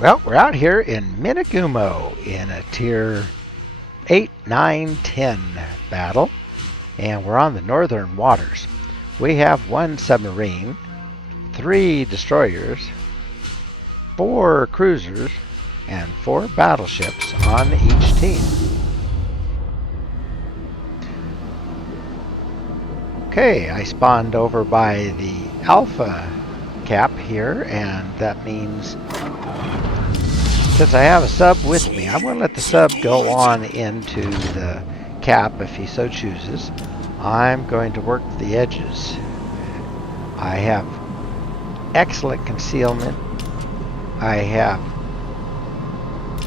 Well, we're out here in Minegumo in a Tier 8, 9, 10 battle, and we're on the northern waters. We have 1 submarine, 3 destroyers, 4 cruisers, and 4 battleships on each team. Okay, I spawned over by the Alpha cap here, and that means since I have a sub with me, I'm going to let the sub go on into the cap if he so chooses. I'm going to work the edges. I have excellent concealment. I have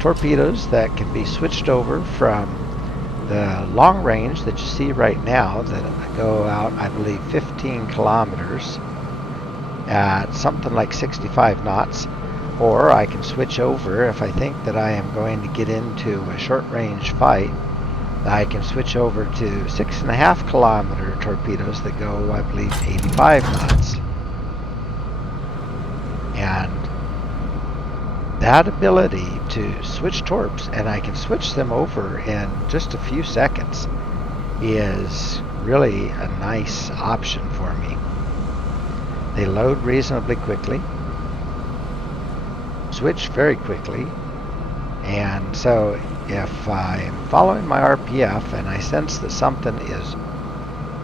torpedoes that can be switched over from the long range that you see right now that go out, I believe, 15 kilometers at something like 65 knots. Or I can switch over if I think that I am going to get into a short-range fight. I can switch over to 6.5 kilometer torpedoes that go, I believe, 85 knots. And that ability to switch torps, and I can switch them over in just a few seconds, is really a nice option for me. They load reasonably quickly, switch very quickly, and so if I'm following my RPF and I sense that something is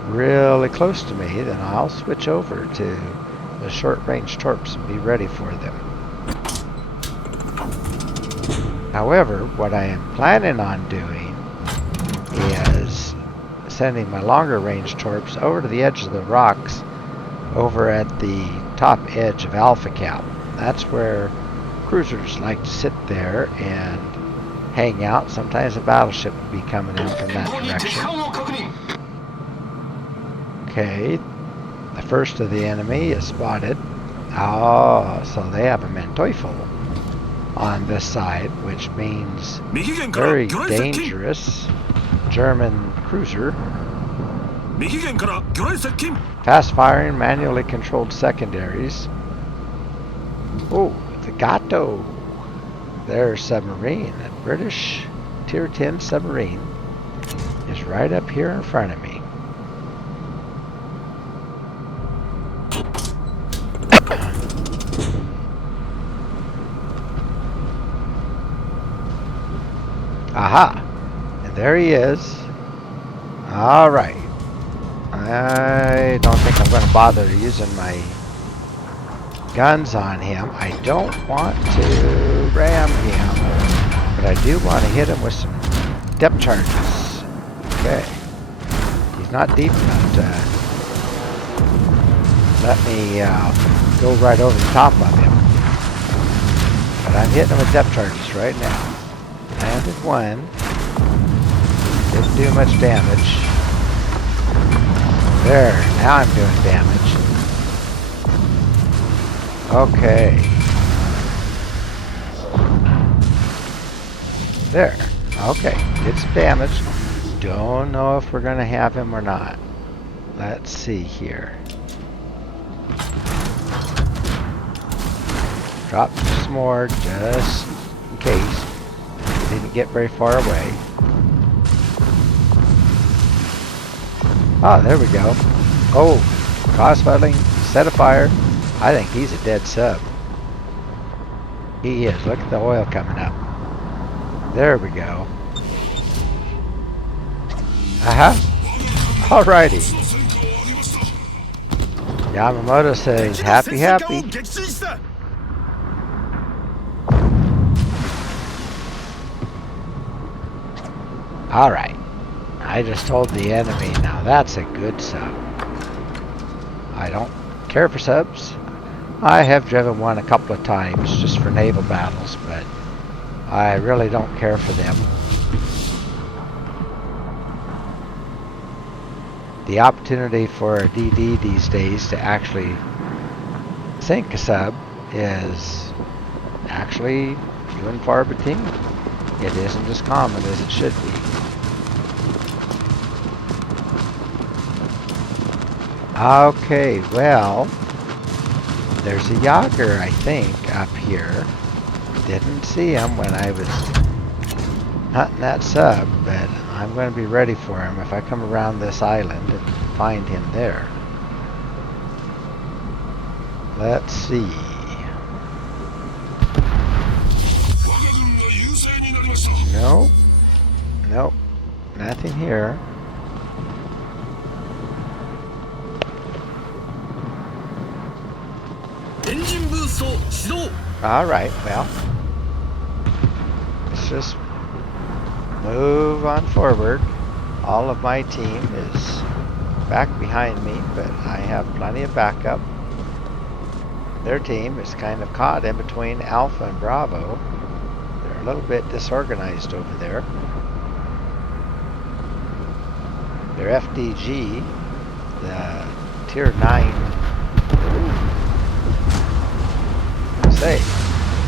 really close to me, then I'll switch over to the short-range torps and be ready for them. However, what I am planning on doing is sending my longer-range torps over to the edge of the rocks over at the top edge of Alpha Cap. That's where cruisers like to sit there and hang out. Sometimes a battleship will be coming in from that direction. Okay, the first of the enemy is spotted. Oh, so they have a Manteuffel on this side, which means very dangerous German cruiser. Fast firing, manually controlled secondaries. Oh, the Gato, their submarine, a British Tier 10 submarine, is right up here in front of me. Aha! And there he is. Alright. I don't think I'm going to bother using my guns on him. I don't want to ram him, but I do want to hit him with some depth charges. Okay. He's not deep enough to let me go right over the top of him. But I'm hitting him with depth charges right now. Landed one. Didn't do much damage. There, now I'm doing damage. Okay. There. Okay, did some damage. Don't know if we're going to have him or not. Let's see here. Drop some more just in case. Didn't get very far away. Oh, there we go. Oh, cross-firing, set a fire. I think he's a dead sub. He is. Look at the oil coming up. There we go. Aha. Alrighty. Yamamoto says, happy, happy. Alright. I just told the enemy, now that's a good sub. I don't care for subs. I have driven one a couple of times just for naval battles, but I really don't care for them. The opportunity for a DD these days to actually sink a sub is actually few and far between. It isn't as common as it should be. Okay, well, there's a Yager, I think, up here. Didn't see him when I was hunting that sub, but I'm going to be ready for him if I come around this island and find him there. Let's see. Nope. Nope. Nothing here. Alright, well. Let's just move on forward. All of my team is back behind me, but I have plenty of backup. Their team is kind of caught in between Alpha and Bravo. They're a little bit disorganized over there. Their FDG, the Tier 9,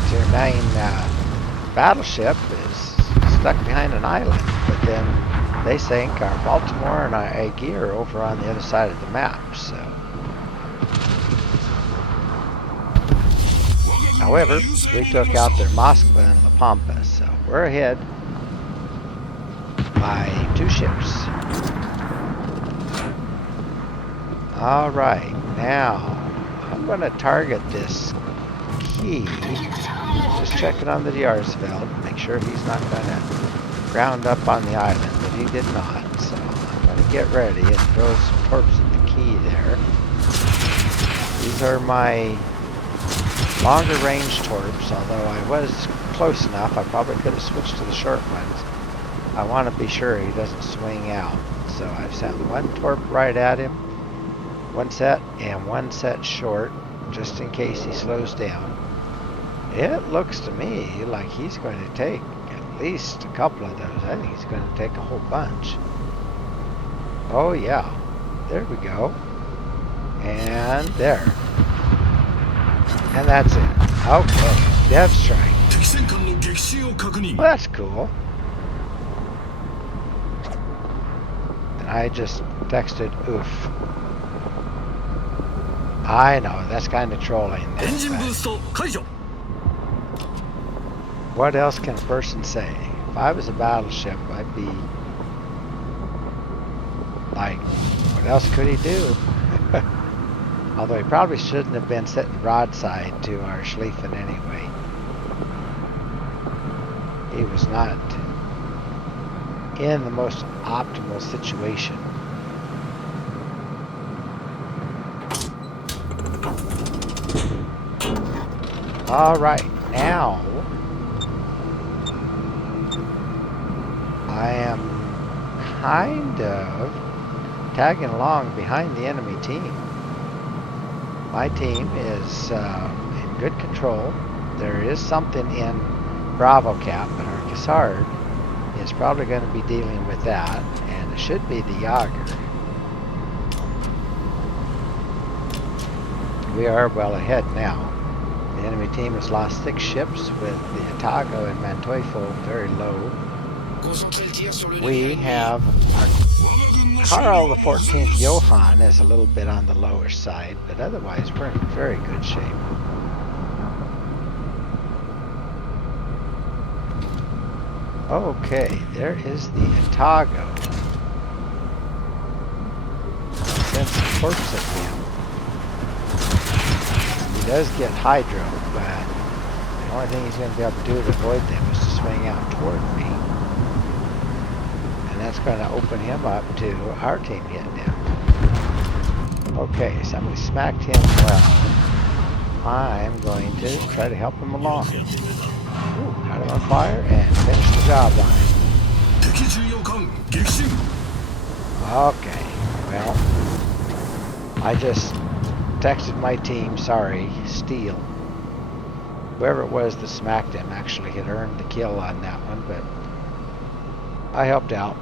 Tier 9 battleship is stuck behind an island, but then they sank our Baltimore and our Aegir over on the other side of the map, so. However, we took out their Moskva and La Pampa, so we're ahead by 2 ships. Alright, now I'm going to target this key. Just checking on the Yarsfeld, make sure he's not going to ground up on the island, but he did not, so I'm going to get ready and throw some torps at the key there. These are my longer range torps, although I was close enough, I probably could have switched to the short ones. I want to be sure he doesn't swing out, so I've sent 1 torp right at him, 1 set, and 1 set short, just in case he slows down. It looks to me like he's going to take at least a couple of those. I think he's going to take a whole bunch. Oh yeah, there we go. And there. And that's it. Okay, Dev Strike. Well, that's cool. And I just texted oof. I know, that's kind of trolling. What else can a person say? If I was a battleship, I'd be like, what else could he do? Although he probably shouldn't have been sitting broadside to our Schlieffen anyway. He was not in the most optimal situation. Alright, now I am kind of tagging along behind the enemy team. My team is in good control. There is something in Bravo Cap, but our Cassard is probably going to be dealing with that, and it should be the Jager. We are well ahead now. The enemy team has lost 6 ships with the Atago and Manteuffel very low. We have our Karl the 14th Johann is a little bit on the lower side, but otherwise we're in very good shape. Okay, there is the Atago. Send some torps at him. He does get Hydro, but the only thing he's going to be able to do to avoid them is to swing out toward me. And that's going to open him up to our team hitting him. Okay, somebody smacked him well. I'm going to try to help him along. Ooh, got him on fire and finish the job on him. Okay, well, I just texted my team, sorry, Steel. Whoever it was that smacked him actually had earned the kill on that one, but I helped out.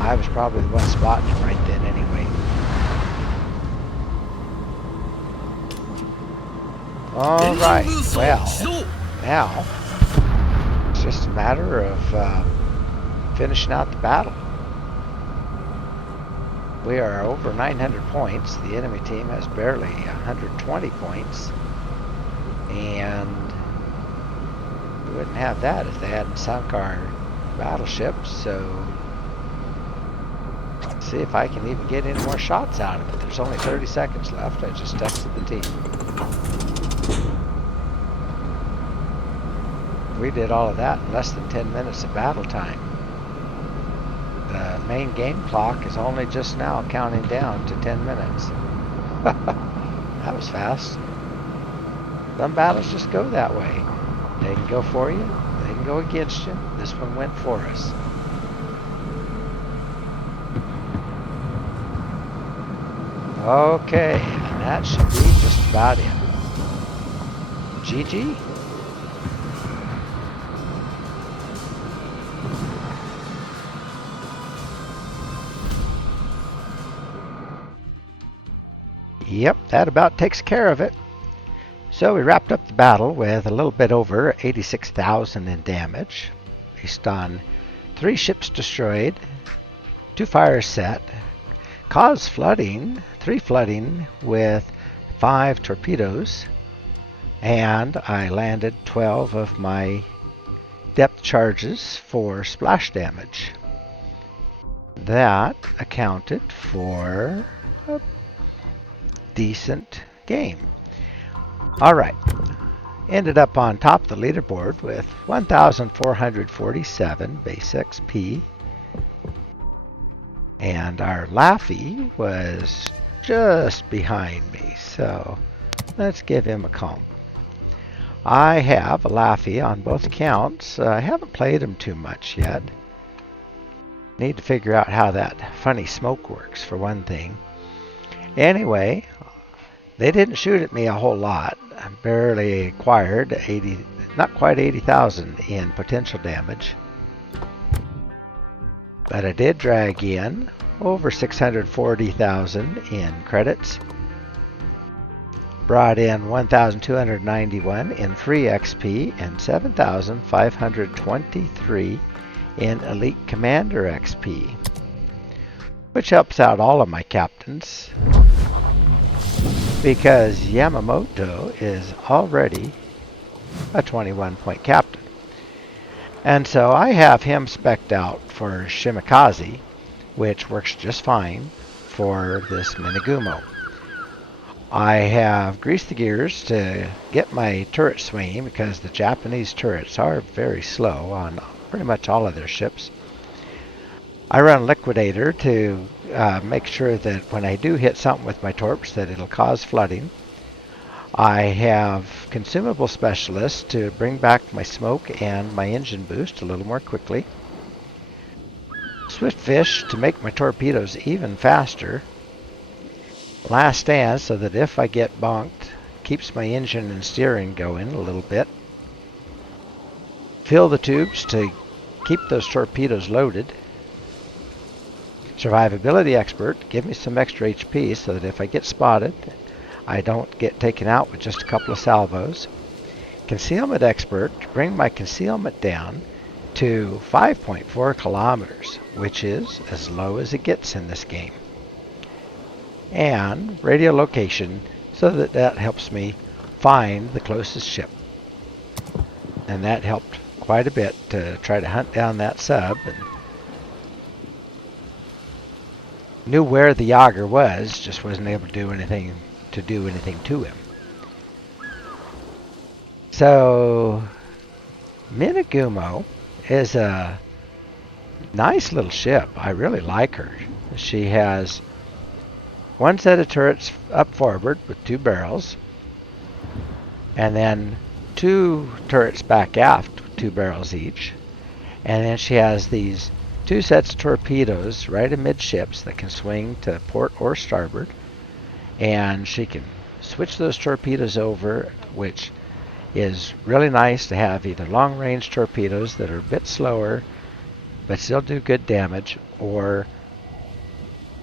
I was probably the one spotting him right then anyway. Alright, well, now it's just a matter of finishing out the battle. We are over 900 points. The enemy team has barely 120 points. And wouldn't have that if they hadn't sunk our battleships. So let's see if I can even get any more shots out of it. There's only 30 seconds left. I just texted the team. We did all of that in less than 10 minutes of battle time. The main game clock is only just now counting down to 10 minutes. That was fast. Some battles just go that way. They can go for you, they can go against you. This one went for us. Okay, and that should be just about it. GG. Yep, that about takes care of it. So we wrapped up the battle with a little bit over 86,000 in damage, based on 3 ships destroyed, 2 fires set, caused flooding, 3 flooding with 5 torpedoes, and I landed 12 of my depth charges for splash damage. That accounted for a decent game. Alright, ended up on top of the leaderboard with 1,447 base XP, and our Laffy was just behind me, so let's give him a comp. I have a Laffy on both accounts. I haven't played him too much yet. Need to figure out how that funny smoke works, for one thing. Anyway, they didn't shoot at me a whole lot. I barely acquired not quite 80,000 in potential damage. But I did drag in over 640,000 in credits. Brought in 1,291 in free XP and 7,523 in Elite Commander XP, which helps out all of my captains, because Yamamoto is already a 21-point captain. And so I have him spec'd out for Shimikaze, which works just fine for this Minegumo. I have greased the gears to get my turret swinging, because the Japanese turrets are very slow on pretty much all of their ships. I run Liquidator to make sure that when I do hit something with my torps that it'll cause flooding. I have Consumable Specialist to bring back my smoke and my engine boost a little more quickly. Swift Fish to make my torpedoes even faster. Last Stand so that if I get bonked, keeps my engine and steering going a little bit. Fill the tubes to keep those torpedoes loaded. Survivability Expert, give me some extra HP so that if I get spotted, I don't get taken out with just a couple of salvos. Concealment Expert, bring my concealment down to 5.4 kilometers, which is as low as it gets in this game. And radio location, so that helps me find the closest ship. And that helped quite a bit to try to hunt down that sub, and knew where the Yager was, just wasn't able to do anything to him. So Minegumo is a nice little ship. I really like her. She has one set of turrets up forward with 2 barrels, and then 2 turrets back aft with 2 barrels each, and then she has these 2 sets of torpedoes right amidships that can swing to port or starboard, and she can switch those torpedoes over, which is really nice to have either long-range torpedoes that are a bit slower but still do good damage, or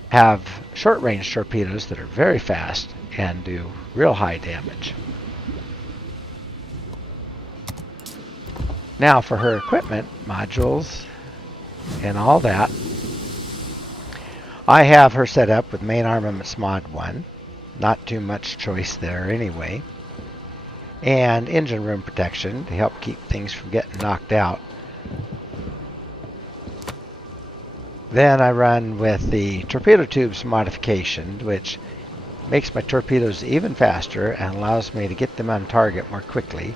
have short-range torpedoes that are very fast and do real high damage. Now for her equipment, modules, and all that, I have her set up with main armaments mod 1. Not too much choice there anyway. and engine room protection to help keep things from getting knocked out. Then I run with the torpedo tubes modification, which makes my torpedoes even faster and allows me to get them on target more quickly.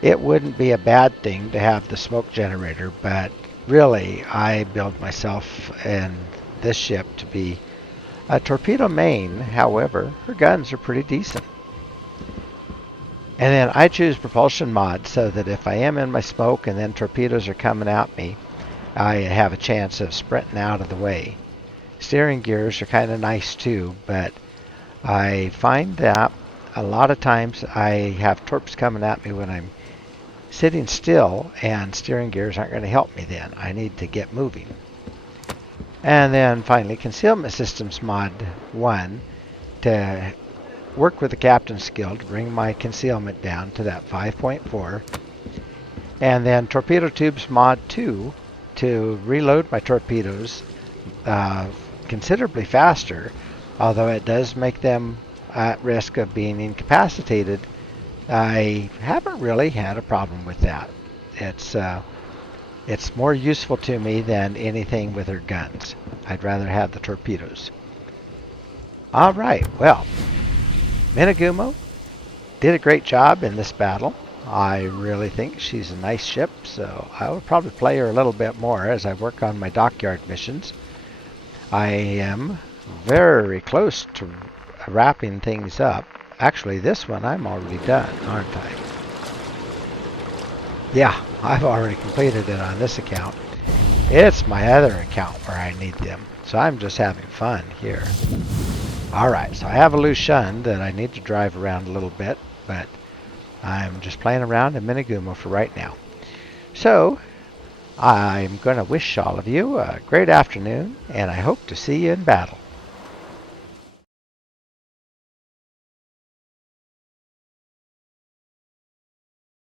It wouldn't be a bad thing to have the smoke generator, but really I build myself and this ship to be a torpedo main. However, her guns are pretty decent. And then I choose propulsion mod so that if I am in my smoke and then torpedoes are coming at me, I have a chance of sprinting out of the way. Steering gears are kind of nice too, but I find that a lot of times I have torps coming at me when I'm sitting still, and steering gears aren't going to help me then. I need to get moving. And then finally, Concealment Systems Mod 1 to work with the captain's skill to bring my concealment down to that 5.4. And then Torpedo Tubes Mod 2 to reload my torpedoes considerably faster, although it does make them at risk of being incapacitated. I haven't really had a problem with that. It's more useful to me than anything with her guns. I'd rather have the torpedoes. All right, well, Minegumo did a great job in this battle. I really think she's a nice ship, so I will probably play her a little bit more as I work on my dockyard missions. I am very close to wrapping things up. Actually, this one I'm already done, aren't I? Yeah, I've already completed it on this account. It's my other account where I need them, so I'm just having fun here. Alright, so I have a loose shun that I need to drive around a little bit, but I'm just playing around in Minegumo for right now. So, I'm going to wish all of you a great afternoon, and I hope to see you in battle.